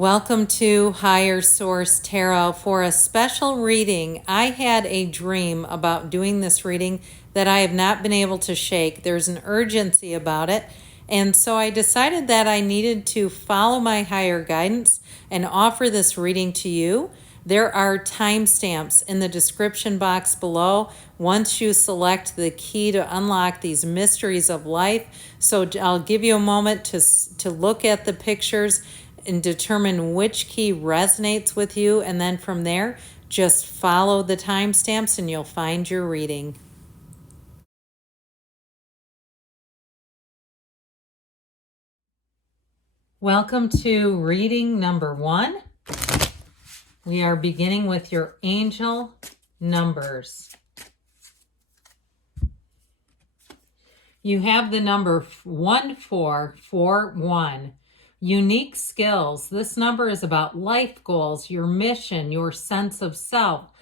Welcome to Higher Source Tarot for a special reading. I had a dream about doing this reading that I have not been able to shake. There's an urgency about it. And so I decided that I needed to follow my higher guidance and offer this reading to you. There are timestamps in the description box below once you select the key to unlock these mysteries of life. So I'll give you a moment to look at the pictures and determine which key resonates with you. And then from there, just follow the timestamps and you'll find your reading. Welcome to reading number 1. We are beginning with your angel numbers. You have the number 1441. Unique skills. This number is about life goals, your mission, your sense of self,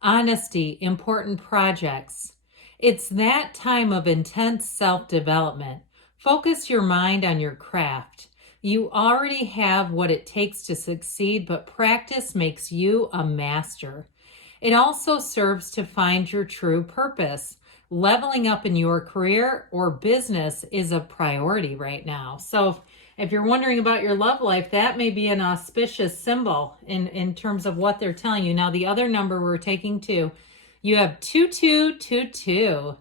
honesty, important projects. It's that time of intense self-development. Focus your mind on your craft. You already have what it takes to succeed, but practice makes you a master. It also serves to find your true purpose. Leveling up in your career or business is a priority right now. So if you're wondering about your love life, that may be an auspicious symbol in terms of what they're telling you. Now, the other number we're taking too, you have 2222.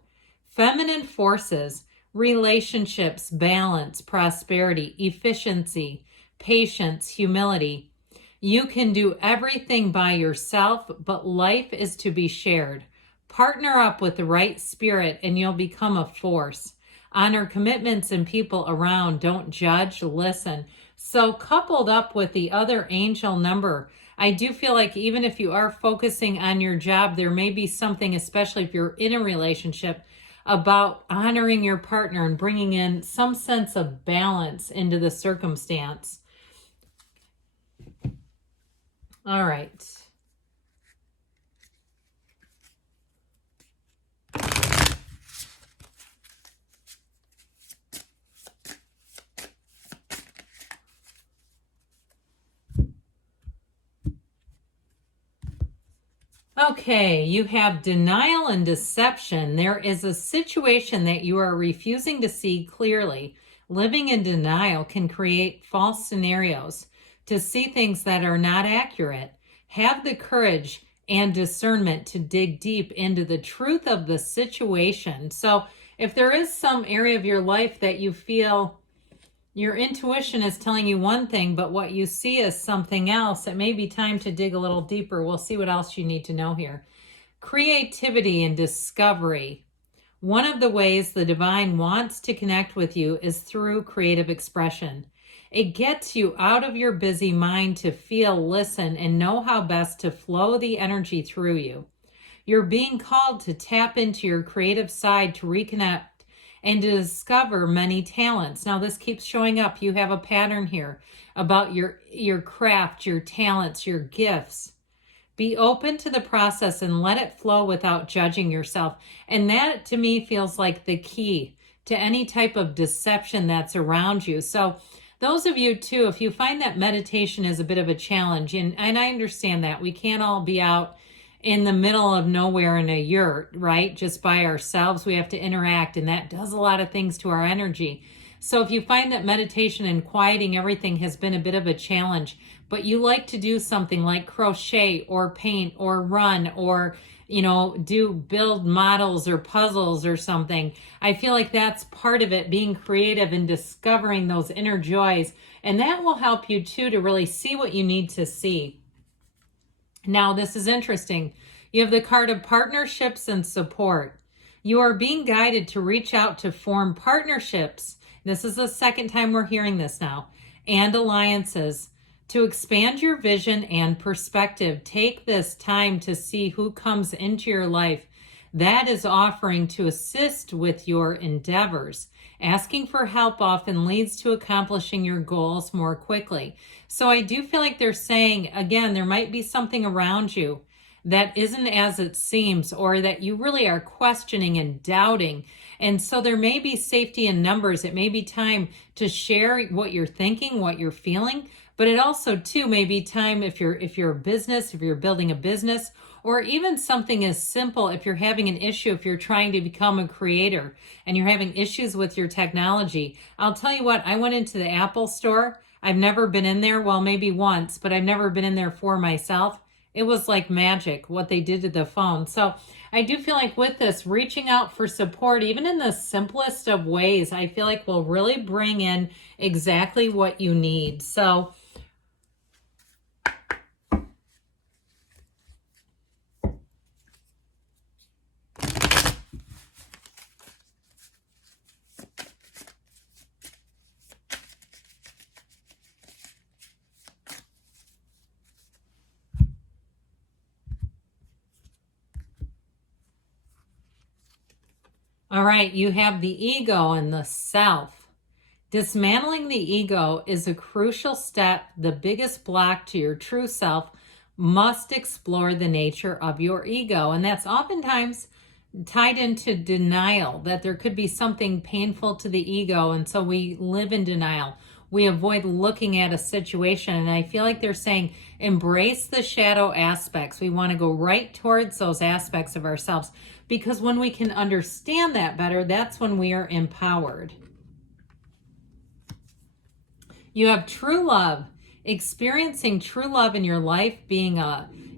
Feminine forces, relationships, balance, prosperity, efficiency, patience, humility. You can do everything by yourself, but life is to be shared. Partner up with the right spirit and you'll become a force. Honor commitments and people around. Don't judge, listen. So coupled up with the other angel number, I do feel like even if you are focusing on your job, there may be something, especially if you're in a relationship, about honoring your partner and bringing in some sense of balance into the circumstance. All right. Okay, you have denial and deception. There is a situation that you are refusing to see clearly. Living in denial can create false scenarios to see things that are not accurate. Have the courage and discernment to dig deep into the truth of the situation. So if there is some area of your life that you feel your intuition is telling you one thing, but what you see is something else, it may be time to dig a little deeper. We'll see what else you need to know here. Creativity and discovery. One of the ways the divine wants to connect with you is through creative expression. It gets you out of your busy mind to feel, listen, and know how best to flow the energy through you. You're being called to tap into your creative side to reconnect and to discover many talents. Now, this keeps showing up. You have a pattern here about your craft, your talents, your gifts. Be open to the process and let it flow without judging yourself. And that, to me, feels like the key to any type of deception that's around you. So those of you, too, if you find that meditation is a bit of a challenge, and I understand that. We can't all be out in the middle of nowhere in a yurt, right? Just by ourselves. We have to interact, and that does a lot of things to our energy. So if you find that meditation and quieting everything has been a bit of a challenge, but you like to do something like crochet or paint or run or, build models or puzzles or something, I feel like that's part of it, being creative and discovering those inner joys. And that will help you too to really see what you need to see. Now, this is interesting. You have the card of partnerships and support. You are being guided to reach out to form partnerships. This is the second time we're hearing this now. And alliances to expand your vision and perspective. Take this time to see who comes into your life that is offering to assist with your endeavors. Asking for help often leads to accomplishing your goals more quickly. So I do feel like they're saying, again, there might be something around you that isn't as it seems, or that you really are questioning and doubting. And so there may be safety in numbers. It may be time to share what you're thinking, what you're feeling, But it also too may be time if you're a business, if you're building a business, or even something as simple if you're having an issue, if you're trying to become a creator and you're having issues with your technology. I'll tell you what, I went into the Apple store. I've never been in there, well, maybe once, but I've never been in there for myself. It was like magic what they did to the phone. So I do feel like with this, reaching out for support, even in the simplest of ways, I feel like will really bring in exactly what you need. So all right, you have the ego and the self. Dismantling the ego is a crucial step. The biggest block to your true self must explore the nature of your ego. And that's oftentimes tied into denial, that there could be something painful to the ego. And so we live in denial. We avoid looking at a situation. And I feel like they're saying, embrace the shadow aspects. We want to go right towards those aspects of ourselves, because when we can understand that better, that's when we are empowered. You have true love. Experiencing true love in your life, being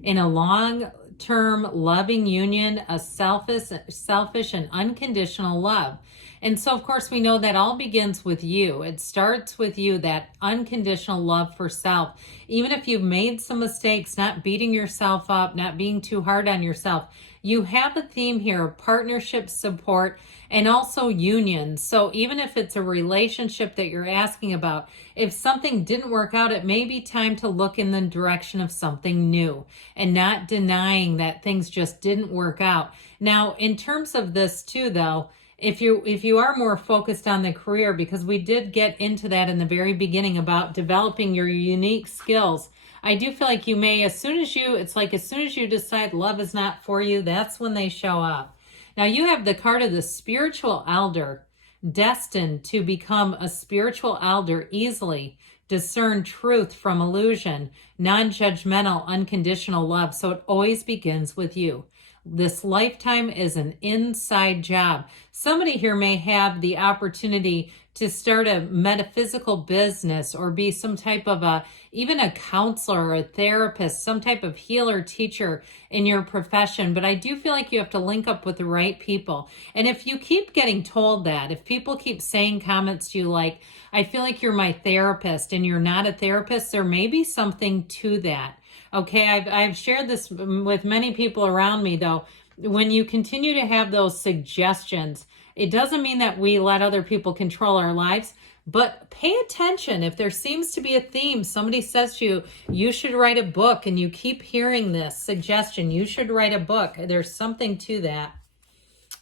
in a long-term loving union, a selfish and unconditional love. And so, of course, we know that all begins with you. It starts with you, that unconditional love for self. Even if you've made some mistakes, not beating yourself up, not being too hard on yourself. You have a theme here of partnership, support, and also union. So even if it's a relationship that you're asking about, if something didn't work out, it may be time to look in the direction of something new and not denying that things just didn't work out. Now, in terms of this too, though, if you are more focused on the career, because we did get into that in the very beginning about developing your unique skills, I do feel like you may, as soon as you decide love is not for you, that's when they show up. Now you have the card of the spiritual elder, destined to become a spiritual elder, easily discern truth from illusion, non-judgmental, unconditional love. So it always begins with you. This lifetime is an inside job. Somebody here may have the opportunity to start a metaphysical business or be some type of even a counselor or a therapist, some type of healer, teacher in your profession. But I do feel like you have to link up with the right people. And if you keep getting told that, if people keep saying comments to you like, I feel like you're my therapist and you're not a therapist, there may be something to that. Okay, I've shared this with many people around me, though. When you continue to have those suggestions, it doesn't mean that we let other people control our lives, but pay attention. If there seems to be a theme, somebody says to you, you should write a book, and you keep hearing this suggestion, you should write a book. There's something to that.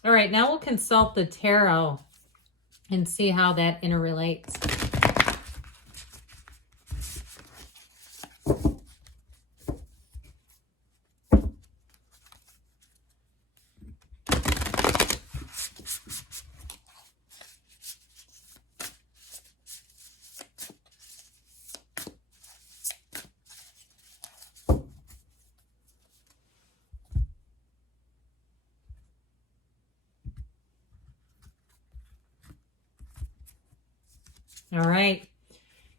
All right, now we'll consult the tarot and see how that interrelates. All right.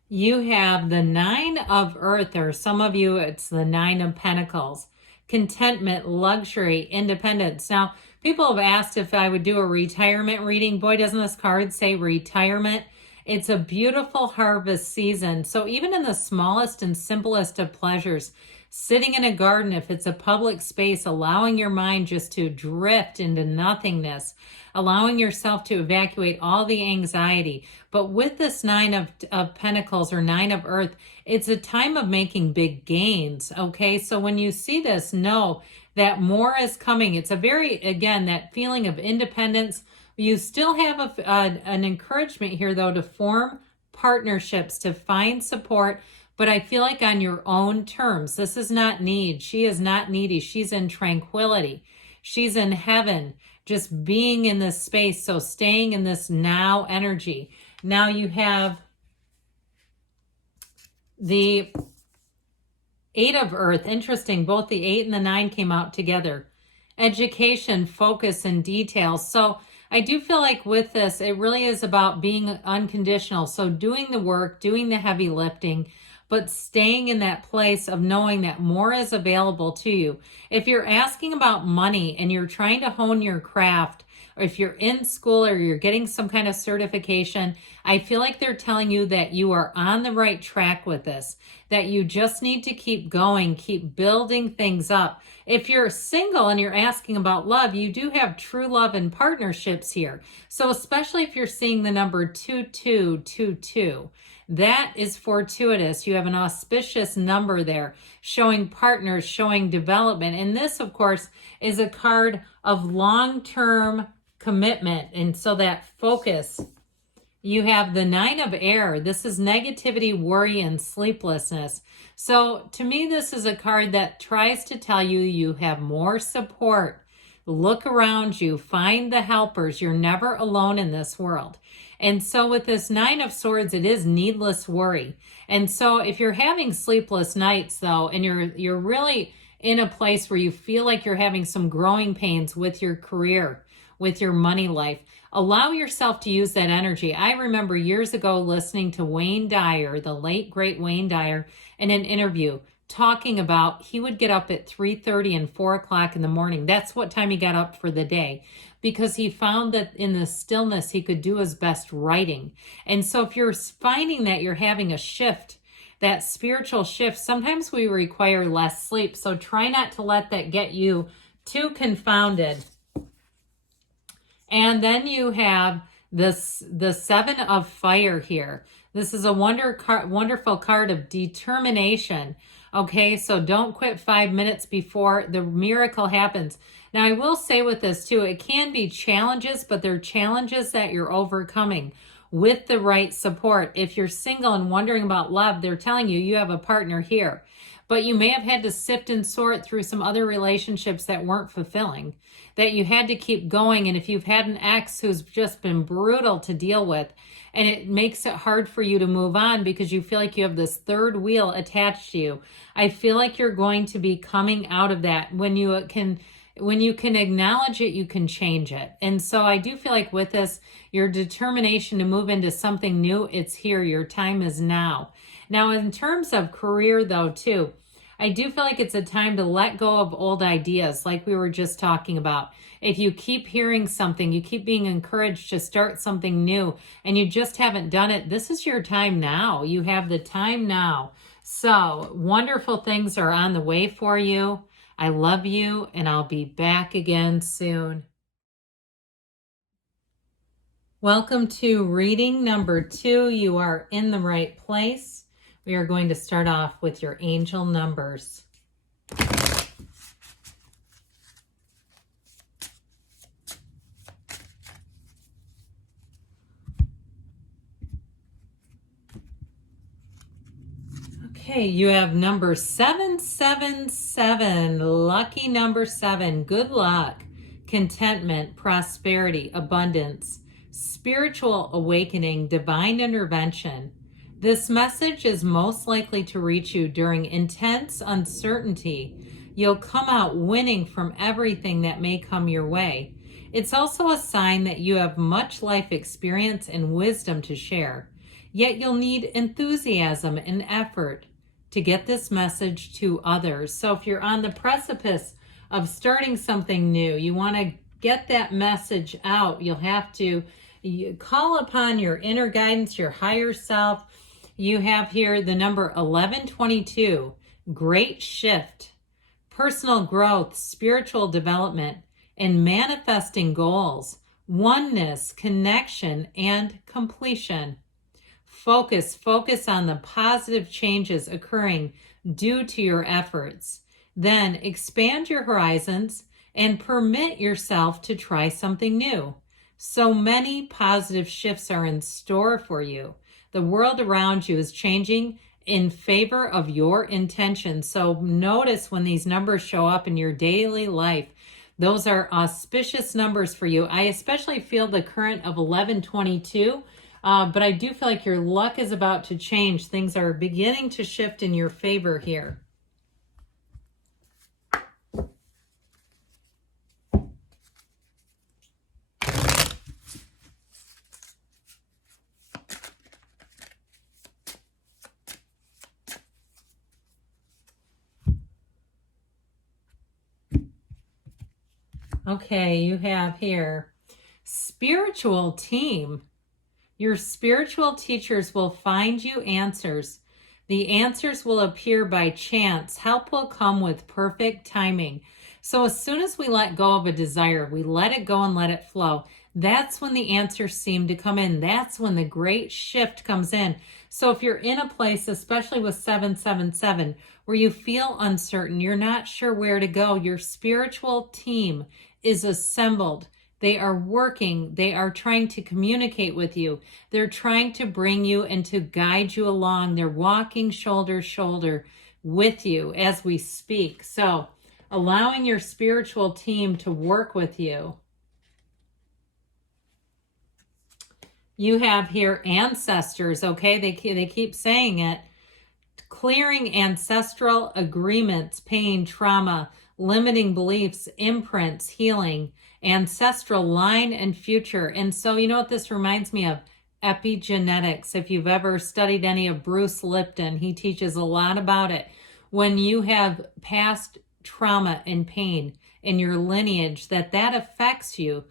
You have the Nine of Earth, or some of you, it's the Nine of Pentacles. Contentment, luxury, independence. Now, people have asked if I would do a retirement reading. Boy, doesn't this card say retirement? It's a beautiful harvest season. So even in the smallest and simplest of pleasures, sitting in a garden, if it's a public space, allowing your mind just to drift into nothingness, allowing yourself to evacuate all the anxiety. But with this Nine of Pentacles or Nine of Earth, it's a time of making big gains, okay? So when you see this, know that more is coming. It's a very, again, that feeling of independence. You still have an encouragement here, though, to form partnerships, to find support, but I feel like on your own terms. This is not need. She is not needy. She's in tranquility. She's in heaven, just being in this space. So staying in this now energy. Now you have The 8 of Earth, interesting. Both the 8 and the 9 came out together. Education, focus, and details. So I do feel like with this, it really is about being unconditional. So doing the work, doing the heavy lifting, but staying in that place of knowing that more is available to you. If you're asking about money and you're trying to hone your craft, or if you're in school or you're getting some kind of certification, I feel like they're telling you that you are on the right track with this, that you just need to keep going, keep building things up. If you're single and you're asking about love, you do have true love and partnerships here. So especially if you're seeing the number 2222, that is fortuitous. You have an auspicious number there, showing partners, showing development. And this, of course, is a card of long-term commitment. And so that focus. You have the 9 of Air. This is negativity, worry, and sleeplessness. So to me, this is a card that tries to tell you you have more support. Look around you, find the helpers. You're never alone in this world. And so with this 9 of Swords, it is needless worry. And so if you're having sleepless nights though, and you're really in a place where you feel like you're having some growing pains with your career, with your money life, allow yourself to use that energy. I remember years ago listening to Wayne Dyer, the late great Wayne Dyer, in an interview talking about he would get up at 3:30 and 4 o'clock in the morning. That's what time he got up for the day, because he found that in the stillness he could do his best writing. And so if you're finding that you're having a shift, that spiritual shift, sometimes we require less sleep. So try not to let that get you too confounded. And then you have the 7 of Fire here. This is a wonderful card of determination. Okay, so don't quit 5 minutes before the miracle happens. Now, I will say with this too, it can be challenges, but they're challenges that you're overcoming with the right support. If you're single and wondering about love, they're telling you you have a partner here. But you may have had to sift and sort through some other relationships that weren't fulfilling, that you had to keep going. And if you've had an ex who's just been brutal to deal with, and it makes it hard for you to move on because you feel like you have this third wheel attached to you, I feel like you're going to be coming out of that. When you can acknowledge it, you can change it. And so I do feel like with this, your determination to move into something new, it's here. Your time is now. Now, in terms of career though, too, I do feel like it's a time to let go of old ideas like we were just talking about. If you keep hearing something, you keep being encouraged to start something new and you just haven't done it, this is your time now. You have the time now. So wonderful things are on the way for you. I love you, and I'll be back again soon. Welcome to reading number 2. You are in the right place. We are going to start off with your angel numbers. Okay, you have number 777, lucky number 7. Good luck, contentment, prosperity, abundance, spiritual awakening, divine intervention. This message is most likely to reach you during intense uncertainty. You'll come out winning from everything that may come your way. It's also a sign that you have much life experience and wisdom to share. Yet you'll need enthusiasm and effort to get this message to others. So if you're on the precipice of starting something new, you want to get that message out, you'll have to call upon your inner guidance, your higher self. You have here the number 1122, great shift, personal growth, spiritual development, and manifesting goals, oneness, connection, and completion. Focus on the positive changes occurring due to your efforts. Then expand your horizons and permit yourself to try something new. So many positive shifts are in store for you. The world around you is changing in favor of your intentions. So notice when these numbers show up in your daily life, those are auspicious numbers for you. I especially feel the current of 1122 But I do feel like your luck is about to change. Things are beginning to shift in your favor here. Okay, you have here spiritual team. Your spiritual teachers will find you answers. The answers will appear by chance. Help will come with perfect timing. So as soon as we let go of a desire, we let it go and let it flow. That's when the answers seem to come in. That's when the great shift comes in. So if you're in a place, especially with 777, where you feel uncertain, you're not sure where to go, your spiritual team is assembled. They are working. They are trying to communicate with you. They're trying to bring you and to guide you along. They're walking shoulder to shoulder with you as we speak. So allowing your spiritual team to work with you. You have here ancestors, okay? They keep saying it. Clearing ancestral agreements, pain, trauma, limiting beliefs, imprints, healing, ancestral line and future. And so you know what this reminds me of? Epigenetics. If you've ever studied any of Bruce Lipton, he teaches a lot about it. When you have past trauma and pain in your lineage, that affects you,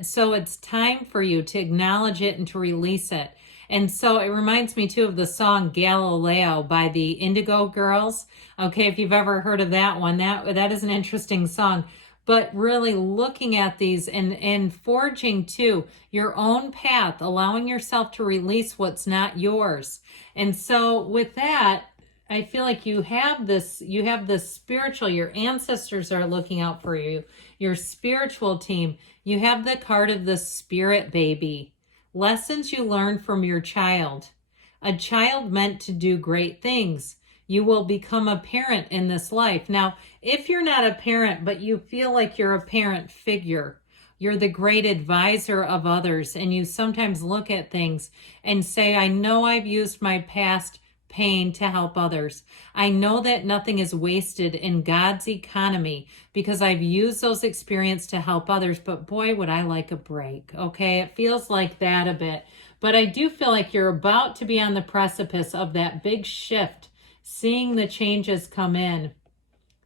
so it's time for you to acknowledge it and to release it. And so it reminds me too of the song Galileo by the Indigo Girls. Okay, if you've ever heard of that one, that is an interesting song. But really looking at these and forging too your own path, allowing yourself to release what's not yours. And so with that, I feel like you have this spiritual, your ancestors are looking out for you, your spiritual team. You have the card of the spirit baby. Lessons you learn from your child. A child meant to do great things. You will become a parent in this life. Now, if you're not a parent, but you feel like you're a parent figure, you're the great advisor of others, and you sometimes look at things and say, I know I've used my past pain to help others. I know that nothing is wasted in God's economy because I've used those experiences to help others, but boy, would I like a break. Okay, it feels like that a bit, but I do feel like you're about to be on the precipice of that big shift, seeing the changes come in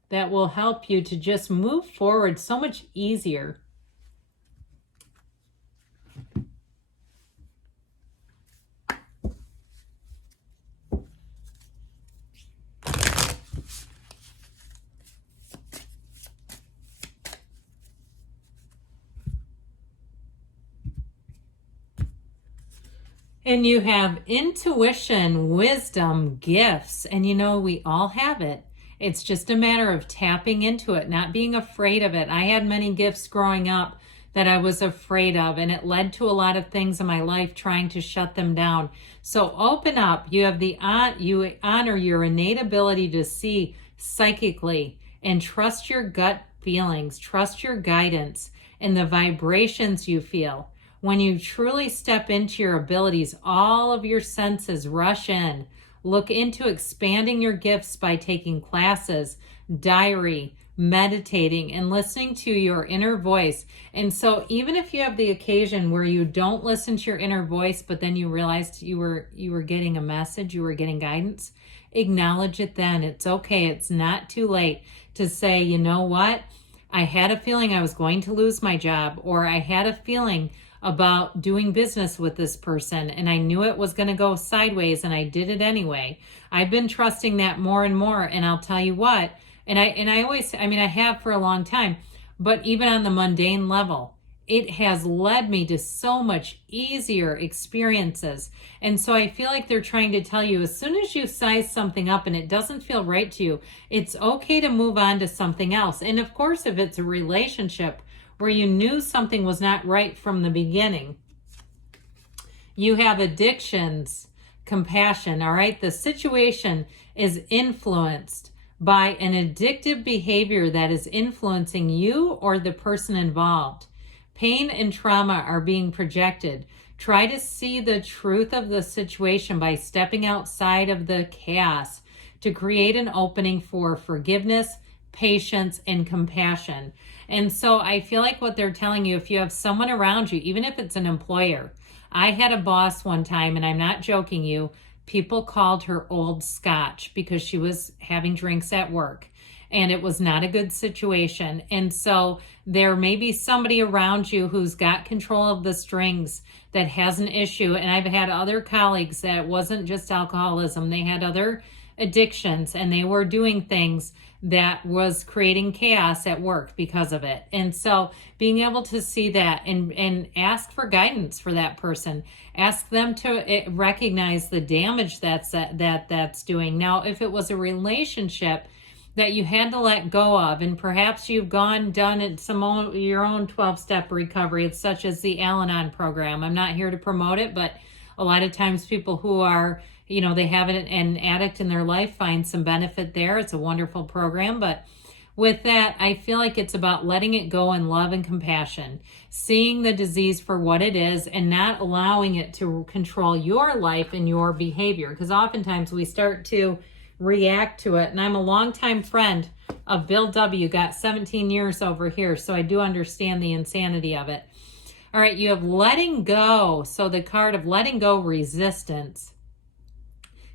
that will help you to just move forward so much easier. And you have intuition, wisdom, gifts, and you know, we all have it. It's just a matter of tapping into it, not being afraid of it. I had many gifts growing up that I was afraid of, and it led to a lot of things in my life trying to shut them down. So open up. You have you honor your innate ability to see psychically and trust your gut feelings, trust your guidance and the vibrations you feel. When you truly step into your abilities, all of your senses rush in. Look into expanding your gifts by taking classes, diary, meditating, and listening to your inner voice. And so even if you have the occasion where you don't listen to your inner voice, but then you realized you were getting a message, you were getting guidance, acknowledge it then. It's okay. It's not too late to say, you know what? I had a feeling I was going to lose my job, or I had a feeling about doing business with this person and I knew it was going to go sideways and I did it anyway. I've been trusting that more and more, and I'll tell you what, I have for a long time, but even on the mundane level, it has led me to so much easier experiences. And so I feel like they're trying to tell you, as soon as you size something up and it doesn't feel right to you, it's okay to move on to something else. And of course, if it's a relationship where you knew something was not right from the beginning, you have addictions, compassion, all right? The situation is influenced by an addictive behavior that is influencing you or the person involved. Pain and trauma are being projected. Try to see the truth of the situation by stepping outside of the chaos to create an opening for forgiveness, patience, and compassion. And so I feel like what they're telling you, if you have someone around you, even if it's an employer, I had a boss one time, and I'm not joking you, people called her Old Scotch because she was having drinks at work. And it was not a good situation. And so there may be somebody around you who's got control of the strings that has an issue. And I've had other colleagues that it wasn't just alcoholism. They had other addictions, and they were doing things that was creating chaos at work because of it. And so being able to see that and ask for guidance for that person, ask them to recognize the damage that's doing. Now, if it was a relationship that you had to let go of, and perhaps you've done it your own 12-step recovery, such as the Al-Anon program. I'm not here to promote it, but a lot of times people who are, they have an addict in their life find some benefit there. It's a wonderful program. But with that, I feel like it's about letting it go in love and compassion, seeing the disease for what it is and not allowing it to control your life and your behavior. Because oftentimes we start to react to it. And I'm a longtime friend of Bill W. Got 17 years over here, so I do understand the insanity of it. All right, you have letting go. So the card of letting go, resistance.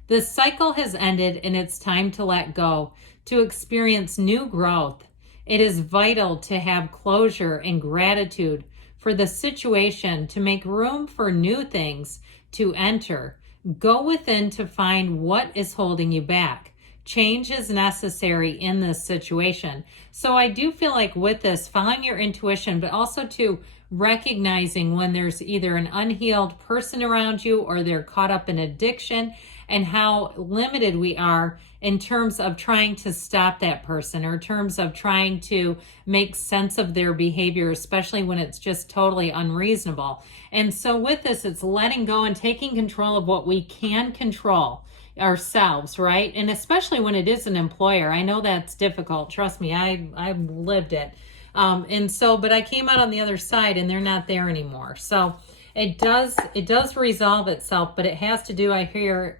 This cycle has ended and it's time to let go, to experience new growth. It is vital to have closure and gratitude for the situation, to make room for new things to enter. Go within to find what is holding you back. Change is necessary in this situation. So I do feel like with this, following your intuition, but also to recognizing when there's either an unhealed person around you or they're caught up in addiction, and how limited we are in terms of trying to stop that person, or in terms of trying to make sense of their behavior, especially when it's just totally unreasonable. And so with this, it's letting go and taking control of what we can control ourselves, right? And especially when it is an employer. I know that's difficult. Trust me, I've lived it. But I came out on the other side and they're not there anymore. So it does resolve itself, but it has to do, I hear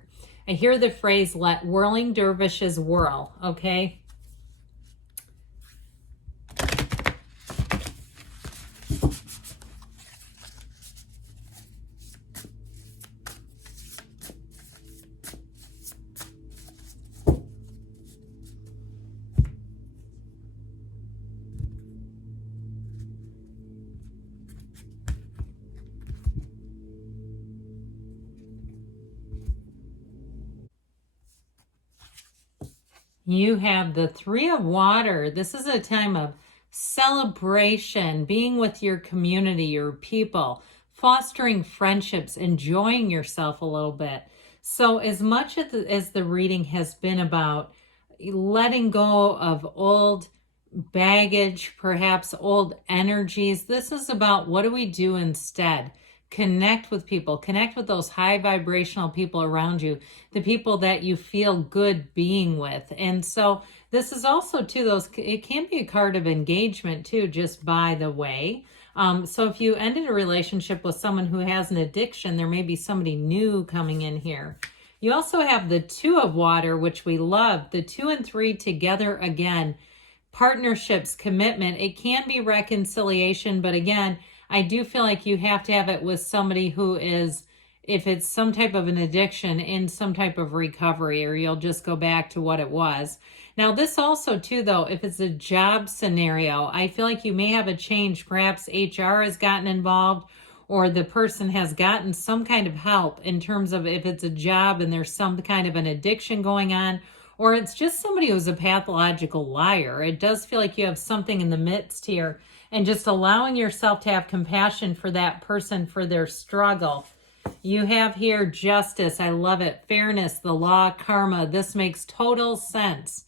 the phrase, let whirling dervishes whirl, okay? You have the Three of Water. This is a time of celebration, being with your community, your people, fostering friendships, enjoying yourself a little bit. So as much as the reading has been about letting go of old baggage, perhaps old energies, this is about what do we do instead? Connect with people, connect with those high vibrational people around you, the people that you feel good being with. And so this is also too, it can be a card of engagement too, just by the way. So if you ended a relationship with someone who has an addiction, there may be somebody new coming in here. You also have the Two of Water, which we love, the 2 and 3 together again, partnerships, commitment. It can be reconciliation, but again, I do feel like you have to have it with somebody who is, if it's some type of an addiction, in some type of recovery, or you'll just go back to what it was. Now this also too, though, if it's a job scenario, I feel like you may have a change. Perhaps HR has gotten involved, or the person has gotten some kind of help in terms of if it's a job and there's some kind of an addiction going on, or it's just somebody who's a pathological liar. It does feel like you have something in the midst here. And just allowing yourself to have compassion for that person, for their struggle. You have here justice. I love it. Fairness, the law, karma. This makes total sense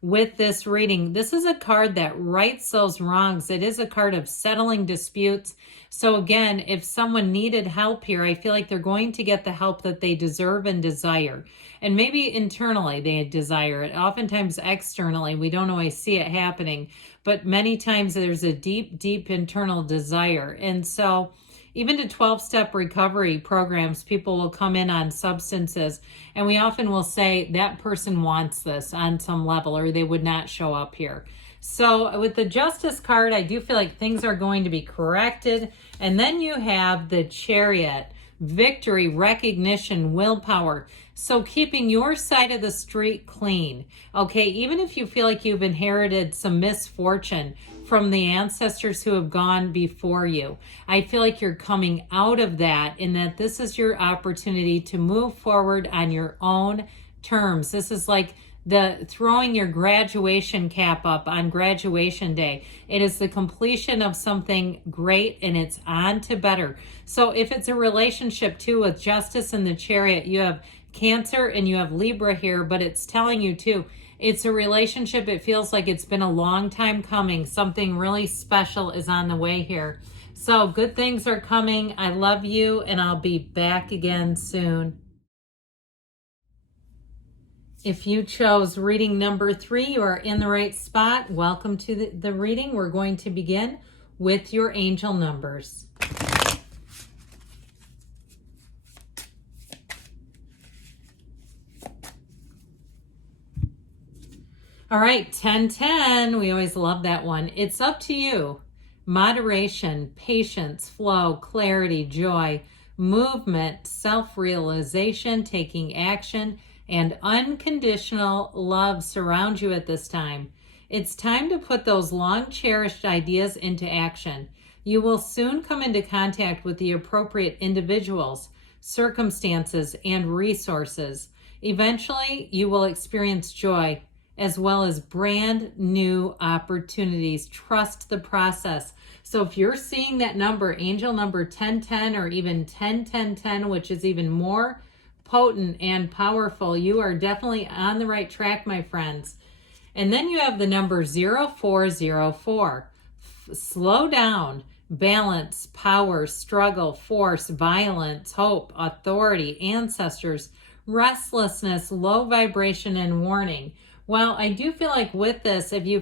with this reading. This is a card that rights those wrongs. It is a card of settling disputes. So again, if someone needed help here, I feel like they're going to get the help that they deserve and desire. And maybe internally they desire it. Oftentimes externally, we don't always see it happening. But many times there's a deep, deep internal desire. And so even to 12-step recovery programs, people will come in on substances, and we often will say that person wants this on some level, or they would not show up here. So with the Justice card, I do feel like things are going to be corrected. And then you have the Chariot, victory, recognition, willpower. So keeping your side of the street clean. Okay, even if you feel like you've inherited some misfortune from the ancestors who have gone before you, I feel like you're coming out of that, and that this is your opportunity to move forward on your own terms. This is like the throwing your graduation cap up on graduation day. It is the completion of something great, and it's on to better. So if it's a relationship too, with Justice and the Chariot, you have Cancer and you have Libra here, but it's telling you too, it's a relationship. It feels like it's been a long time coming. Something really special is on the way here. So good things are coming. I love you, and I'll be back again soon. If you chose reading number 3, you are in the right spot. Welcome to the reading. We're going to begin with your angel numbers. All right, 1010. We always love that one. It's up to you. Moderation, patience, flow, clarity, joy, movement, self-realization, taking action, and unconditional love surround you at this time. It's time to put those long-cherished ideas into action. You will soon come into contact with the appropriate individuals, circumstances, and resources. Eventually, you will experience joy as well as brand new opportunities. Trust the process. So if you're seeing that number, angel number 1010 or even 101010, which is even more potent and powerful, you are definitely on the right track, my friends. And then you have the number 0404. Slow down, balance, power, struggle, force, violence, hope, authority, ancestors, restlessness, low vibration, and warning. Well, I do feel like with this, if you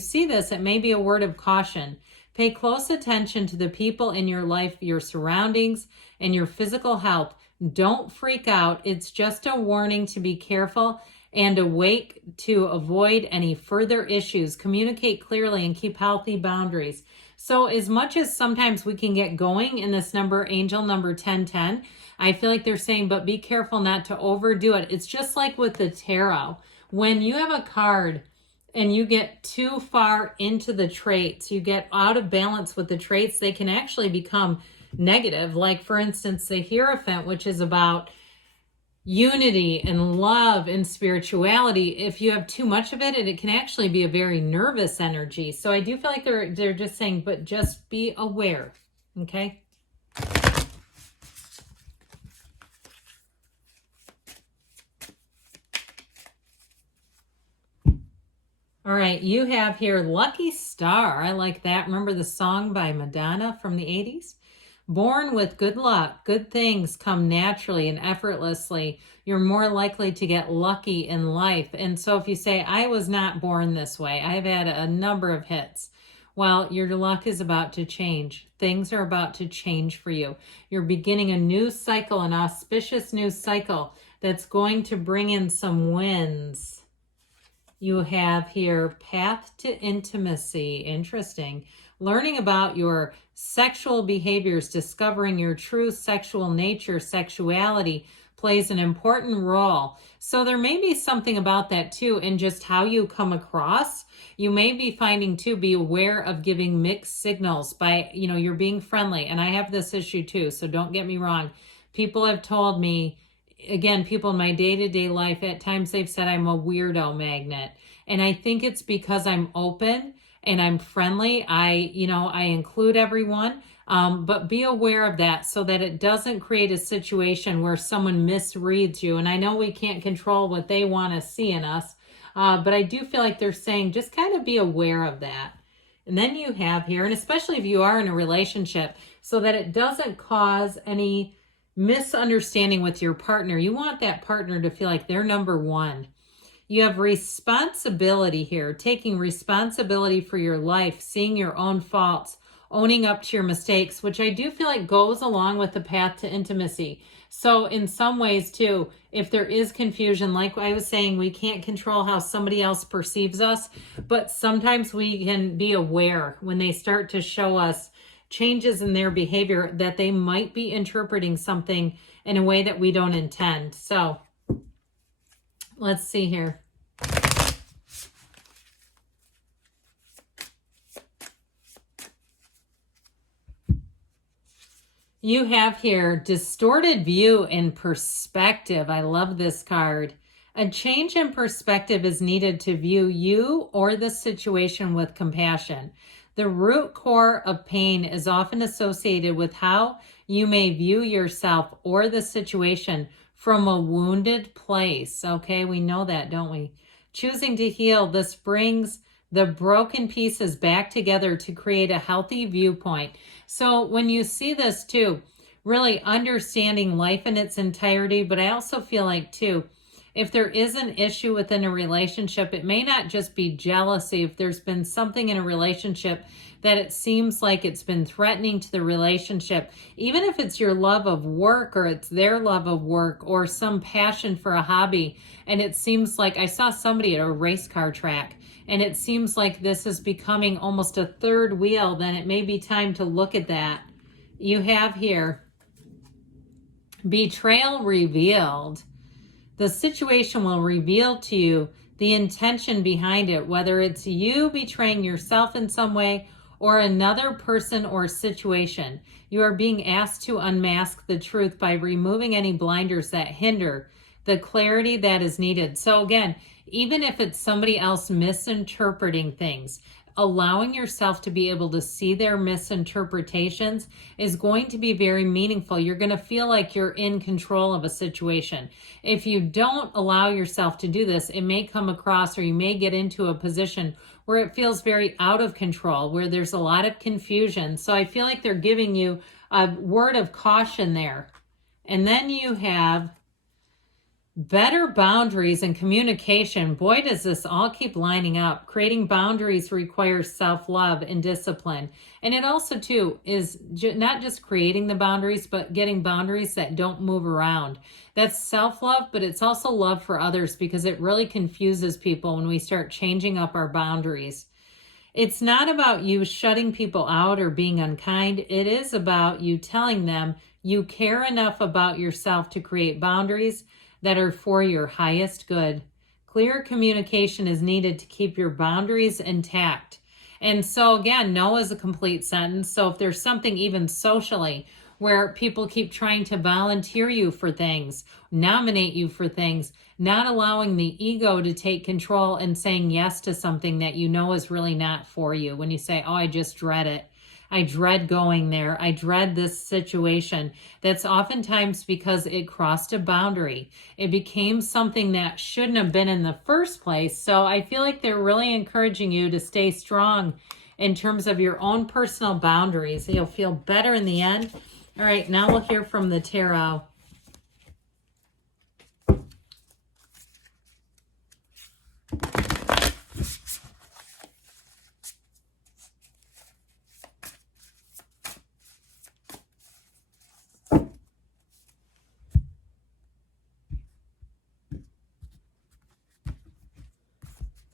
see this, it may be a word of caution. Pay close attention to the people in your life, your surroundings, and your physical health. Don't freak out. It's just a warning to be careful and awake to avoid any further issues. Communicate clearly and keep healthy boundaries. So as much as sometimes we can get going in this number, angel number 1010, I feel like they're saying, but be careful not to overdo it. It's just like with the tarot. When you have a card and you get too far into the traits, you get out of balance with the traits, they can actually become negative. Like, for instance, the Hierophant, which is about unity and love and spirituality. If you have too much of it, it can actually be a very nervous energy. So I do feel like they're just saying, but just be aware, okay? All right, you have here Lucky Star. I like that. Remember the song by Madonna from the 80s? Born with good luck, good things come naturally and effortlessly. You're more likely to get lucky in life. And so if you say, I was not born this way, I've had a number of hits. Well, your luck is about to change. Things are about to change for you. You're beginning a new cycle, an auspicious new cycle that's going to bring in some wins. You have here Path to Intimacy. Interesting. Learning about your sexual behaviors, discovering your true sexual nature, sexuality plays an important role. So there may be something about that too, in just how you come across. You may be finding too, be aware of giving mixed signals by, you're being friendly. And I have this issue too, so don't get me wrong. People have told me, again, people in my day-to-day life, at times they've said I'm a weirdo magnet. And I think it's because I'm open and I'm friendly. I include everyone, but be aware of that so that it doesn't create a situation where someone misreads you. And I know we can't control what they want to see in us, but I do feel like they're saying just kind of be aware of that. And then you have here, and especially if you are in a relationship, so that it doesn't cause any misunderstanding with your partner. You want that partner to feel like they're number one. You have responsibility here, taking responsibility for your life, seeing your own faults, owning up to your mistakes, which I do feel like goes along with the path to intimacy. So in some ways too, if there is confusion, like I was saying, we can't control how somebody else perceives us, but sometimes we can be aware when they start to show us changes in their behavior that they might be interpreting something in a way that we don't intend. So let's see here. You have here distorted view and perspective. I love this card. A change in perspective is needed to view you or the situation with compassion. The root core of pain is often associated with how you may view yourself or the situation from a wounded place. Okay, we know that, don't we? Choosing to heal, this brings the broken pieces back together to create a healthy viewpoint. So when you see this too, really understanding life in its entirety, but I also feel like too, if there is an issue within a relationship, it may not just be jealousy. If there's been something in a relationship that it seems like it's been threatening to the relationship, even if it's your love of work or it's their love of work or some passion for a hobby, and it seems like I saw somebody at a race car track, and it seems like this is becoming almost a third wheel, then it may be time to look at that. You have here, betrayal revealed. The situation will reveal to you the intention behind it, whether it's you betraying yourself in some way or another person or situation. You are being asked to unmask the truth by removing any blinders that hinder the clarity that is needed. So again, even if it's somebody else misinterpreting things, allowing yourself to be able to see their misinterpretations is going to be very meaningful. You're going to feel like you're in control of a situation. If you don't allow yourself to do this, it may come across, or you may get into a position where it feels very out of control, where there's a lot of confusion. So I feel like they're giving you a word of caution there. And then you have better boundaries and communication. Boy, does this all keep lining up. Creating boundaries requires self-love and discipline. And it also, too, is not just creating the boundaries, but getting boundaries that don't move around. That's self-love, but it's also love for others, because it really confuses people when we start changing up our boundaries. It's not about you shutting people out or being unkind. It is about you telling them you care enough about yourself to create boundaries that are for your highest good. Clear communication is needed to keep your boundaries intact. And so again, no is a complete sentence. So if there's something even socially where people keep trying to volunteer you for things, nominate you for things, not allowing the ego to take control and saying yes to something that you know is really not for you. When you say, oh, I just dread it. I dread going there. I dread this situation. That's oftentimes because it crossed a boundary. It became something that shouldn't have been in the first place. So I feel like they're really encouraging you to stay strong in terms of your own personal boundaries. You'll feel better in the end. All right, now we'll hear from the tarot.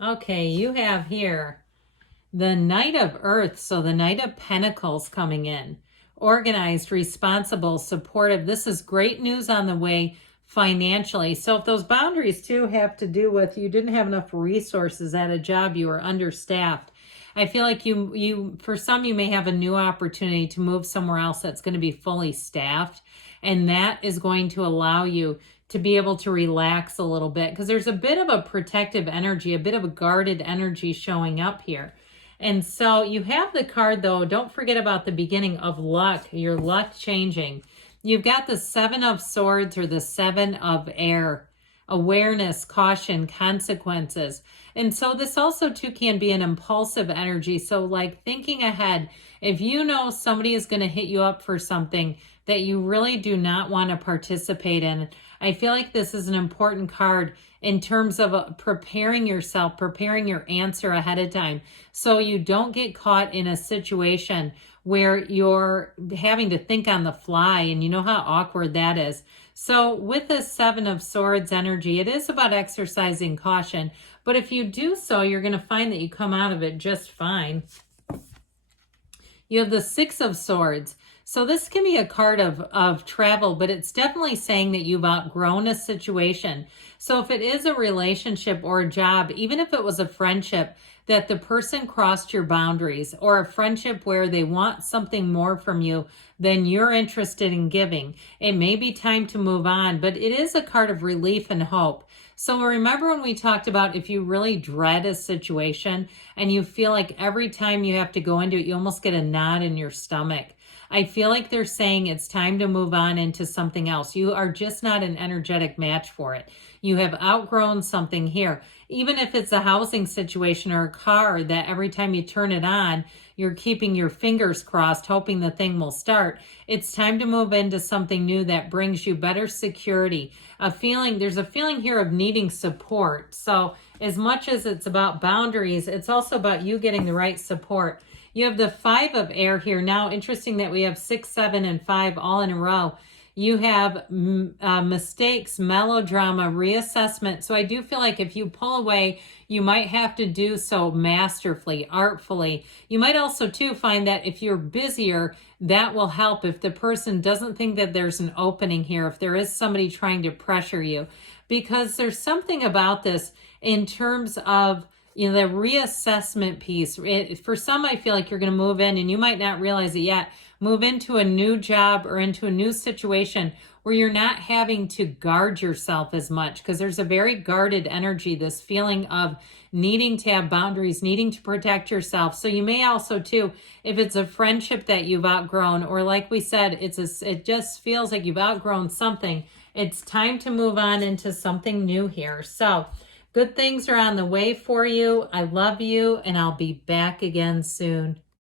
Okay, you have here the Knight of Earth, so the Knight of Pentacles coming in. Organized, responsible, supportive. This is great news on the way financially. So if those boundaries too have to do with you didn't have enough resources at a job, you were understaffed, I feel like you for some, you may have a new opportunity to move somewhere else that's going to be fully staffed. And that is going to allow you to be able to relax a little bit, because there's a bit of a protective energy, a bit of a guarded energy showing up here. And so you have the card, though, don't forget about the beginning of luck, your luck changing. You've got the Seven of Swords, or the Seven of Air, awareness, caution, consequences. And so this also too can be an impulsive energy. So like thinking ahead, if you know somebody is going to hit you up for something, that you really do not want to participate in. I feel like this is an important card in terms of preparing yourself, preparing your answer ahead of time, so you don't get caught in a situation where you're having to think on the fly, and you know how awkward that is. So with the Seven of Swords energy, it is about exercising caution, but if you do so, you're going to find that you come out of it just fine. You have the Six of Swords. So this can be a card of travel, but it's definitely saying that you've outgrown a situation. So if it is a relationship or a job, even if it was a friendship, that the person crossed your boundaries, or a friendship where they want something more from you than you're interested in giving, it may be time to move on, but it is a card of relief and hope. So remember when we talked about if you really dread a situation and you feel like every time you have to go into it, you almost get a knot in your stomach. I feel like they're saying it's time to move on into something else. You are just not an energetic match for it. You have outgrown something here. Even if it's a housing situation or a car that every time you turn it on, you're keeping your fingers crossed, hoping the thing will start. It's time to move into something new that brings you better security. There's a feeling here of needing support. So as much as it's about boundaries, it's also about you getting the right support. You have the Five of Air here. Now, interesting that we have 6, 7, and 5 all in a row. You have mistakes, melodrama, reassessment. So I do feel like if you pull away, you might have to do so masterfully, artfully. You might also, too, find that if you're busier, that will help if the person doesn't think that there's an opening here, if there is somebody trying to pressure you. Because there's something about this in terms of the reassessment piece. For some, I feel like you're going to move in, and you might not realize it yet, move into a new job or into a new situation where you're not having to guard yourself as much, because there's a very guarded energy, this feeling of needing to have boundaries, needing to protect yourself. So you may also, too, if it's a friendship that you've outgrown, or like we said, it just feels like you've outgrown something, it's time to move on into something new here. So good things are on the way for you. I love you, and I'll be back again soon.